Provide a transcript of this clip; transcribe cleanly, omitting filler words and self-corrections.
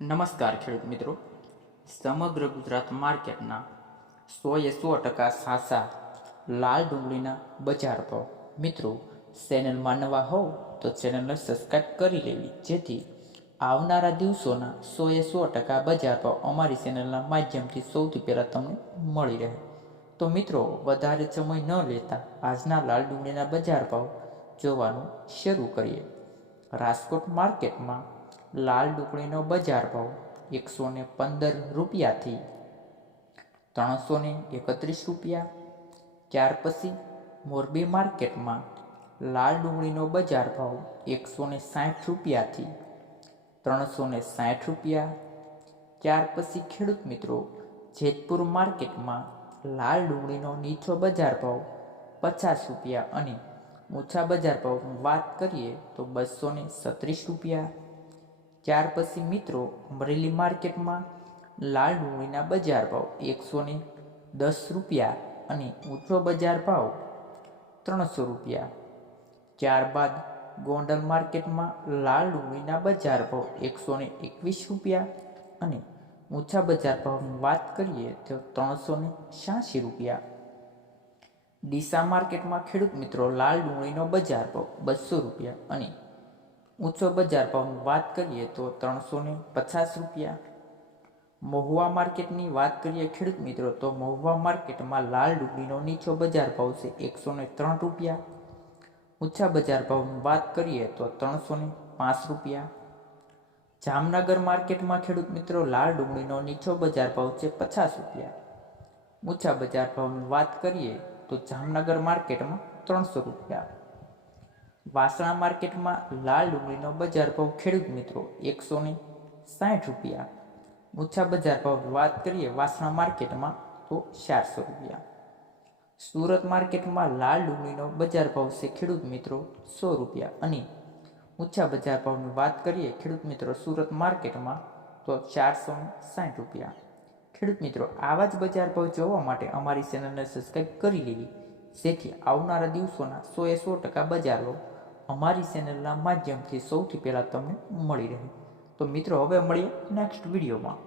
નમસ્કાર ખેડૂત મિત્રો, સમગ્ર ગુજરાત માર્કેટના 100% સાચા લાલ ડુંગળીના બજાર ભાવ. મિત્રો, ચેનલમાં નવા હોવ તો ચેનલને સબસ્ક્રાઈબ કરી લેવી, જેથી આવનારા દિવસોના 100% બજાર ભાવ અમારી ચેનલના માધ્યમથી સૌથી પહેલાં તમને મળી રહે. તો મિત્રો, વધારે સમય ન લેતા આજના લાલ ડુંગળીના બજાર ભાવ જોવાનું શરૂ કરીએ. રાજકોટ માર્કેટમાં લાલ ડુંગળીનો બજાર ભાવ 115 રૂપિયાથી 331 રૂપિયા. ત્યાર પછી મોરબી માર્કેટમાં લાલ ડુંગળીનો બજાર ભાવ 160 રૂપિયાથી 360 રૂપિયા. ત્યાર પછી ખેડૂત મિત્રો, જેતપુર માર્કેટમાં લાલ ડુંગળીનો નીચો બજાર ભાવ 50 રૂપિયા અને ઊંચા બજાર ભાવની વાત કરીએ તો 236 રૂપિયા. ત્યાર પછી મિત્રો, અમરેલી માર્કેટમાં લાલ ડુંગળીના બજાર ભાવ 110 રૂપિયા અને ઊંચો બજાર ભાવ 300 રૂપિયા. ત્યારબાદ ગોંડલ માર્કેટમાં લાલ ડુંગળીના બજાર ભાવ 121 રૂપિયા અને ઊંચા બજાર ભાવની વાત કરીએ તો 386 રૂપિયા. ડીસા માર્કેટમાં ખેડૂત મિત્રો, લાલ ડુંગળીનો બજાર ભાવ 200 રૂપિયા અને ઊંચો બજાર ભાવની વાત કરીએ તો 350 રૂપિયા. મહુવા માર્કેટની વાત કરીએ ખેડૂત મિત્રો, તો મહુવા માર્કેટમાં લાલ ડુંગળીનો નીચો બજાર ભાવ છે 103 રૂપિયા. ઊંચા બજાર ભાવની વાત કરીએ તો 305 રૂપિયા. જામનગર માર્કેટમાં ખેડૂત મિત્રો, લાલ ડુંગળીનો નીચો બજાર ભાવ છે 50 રૂપિયા. ઊંચા બજાર ભાવની વાત કરીએ તો જામનગર માર્કેટમાં 300 રૂપિયા. વાસણા માર્કેટમાં લાલ ડુંગળીનો બજાર ભાવ ખેડૂત મિત્રો 160 રૂપિયા. ઊંચા બજાર ભાવની વાત કરીએ વાસણા માર્કેટમાં તો 400 રૂપિયા. સુરત માર્કેટમાં લાલ ડુંગળીનો બજાર ભાવ છે ખેડૂત મિત્રો 100 રૂપિયા અને ઊંચા બજાર ભાવની વાત કરીએ ખેડૂત મિત્રો સુરત માર્કેટમાં તો 460 રૂપિયા. ખેડૂત મિત્રો, આવા જ બજાર ભાવ જોવા માટે અમારી ચેનલને સબસ્ક્રાઈબ કરી લેવી, જેથી આવનારા દિવસોના 100% બજાર ભાવ અમારી ચેનલના માધ્યમથી સૌથી પહેલાં તમને મળી રહે. તો મિત્રો, હવે મળીએ નેક્સ્ટ વિડીયોમાં.